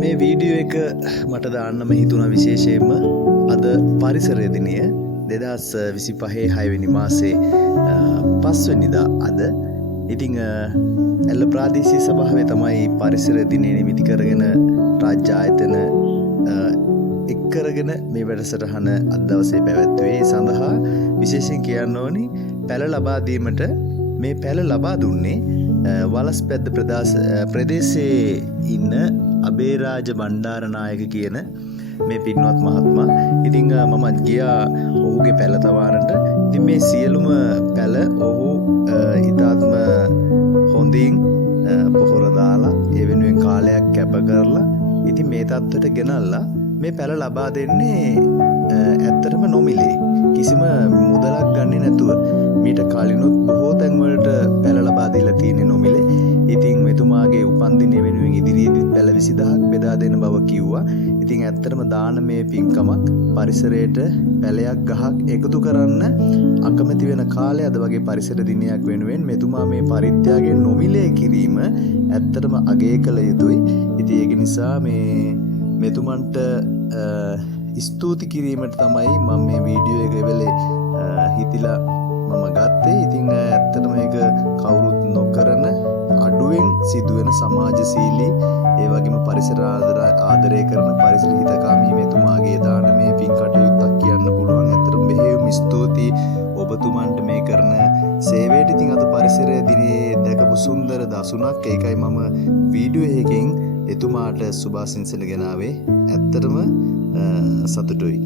මේ වීඩියෝ එක මට දාන්නම හිතුණා විශේෂයෙන්ම අද පරිසරය දිනය 2025 6 වෙනි මාසේ 5 වෙනිදා අද. ඉතින් ඇල්ල ප්‍රාදේශීය සභාවේ තමයි පරිසර දිනය නිමිති කරගෙන රාජ්‍ය ආයතන එක් කරගෙන මේ වැඩසටහන අද දවසේ පැවැත්වුවේ. ඒ සඳහා විශේෂයෙන් කියන්න ඕනි පැළ ලබා දීමට මේ පැළ ලබා දුන්නේ වලස්පැද්ද ප්‍රදේශයේ ඉන්න අබේරාජ බණ්ඩාරනායක කියන මේ පින්වත් මහත්මයා. ඉතින් මමත් ගියා ඔහුගේ පැළ තවාරන්න. ඉතින් මේ සියලුම පැළ ඔහු ඉතාත්ම හොඳින් පොහොර දාලා ඒ වෙනුවෙන් කාලයක් කැප කරලා ඉතින් මේ තත්ත්වයට ගෙනල්ලා මේ පැළ ලබා දෙන්නේ ඇත්තටම නොමිලේ. කිසිම මුදලක් ගන්නේ නැතුව මීට කලිනුත් බොහෝ තැන්වලට පැළ ලබා දීලා තියෙන්නේ නොමිලේ. ඉතින් මෙතුමාගේ උපන්දිනය වෙනුවෙන් ඉදිරියේදී පැළ 20000ක් බෙදා දෙන බව කිව්වා. ඉතින් ඇත්තටම දානමය පින්කමක් පරිසරයට පැළයක් ගහක් එකතු කරන්න අකමැති වෙන කාලේ අද වගේ පරිසර දිනයක් වෙනුවෙන් මෙතුමා මේ පරිත්‍යාගය නොමිලේ කිරීම ඇත්තටම අගය කළ යුතුයි. ඉතින් ඒක නිසා මෙතුමන්ට ස්තුති කිරීමට තමයි මම මේ වීඩියෝ එක වෙලේ හිතිලා මම ගත්තේ. ඉතින් ඇත්තටම මේක කවුරුත් නොකරන අඩුවෙන් සිදුවෙන සමාජශීලී ඒ වගේම පරිසර ආදරය කරන පරිසර හිතකාමී මෙතුමාගේ දානමය පින් කටයුත්තක් කියන්න පුළුවන්. ඇත්තටම බෙහෙවින් ස්තුතියි ඔබතුමන්ට මේ කරන සේවයට. ඉතින් අද පරිසර දිනේ දැකපු සුන්දර දසුණක්. ඒකයි මම වීඩියෝ එකකින් එතුමාට සුභාසිංසන ගෙනාවේ. ඇත්තටම සතුටුයි.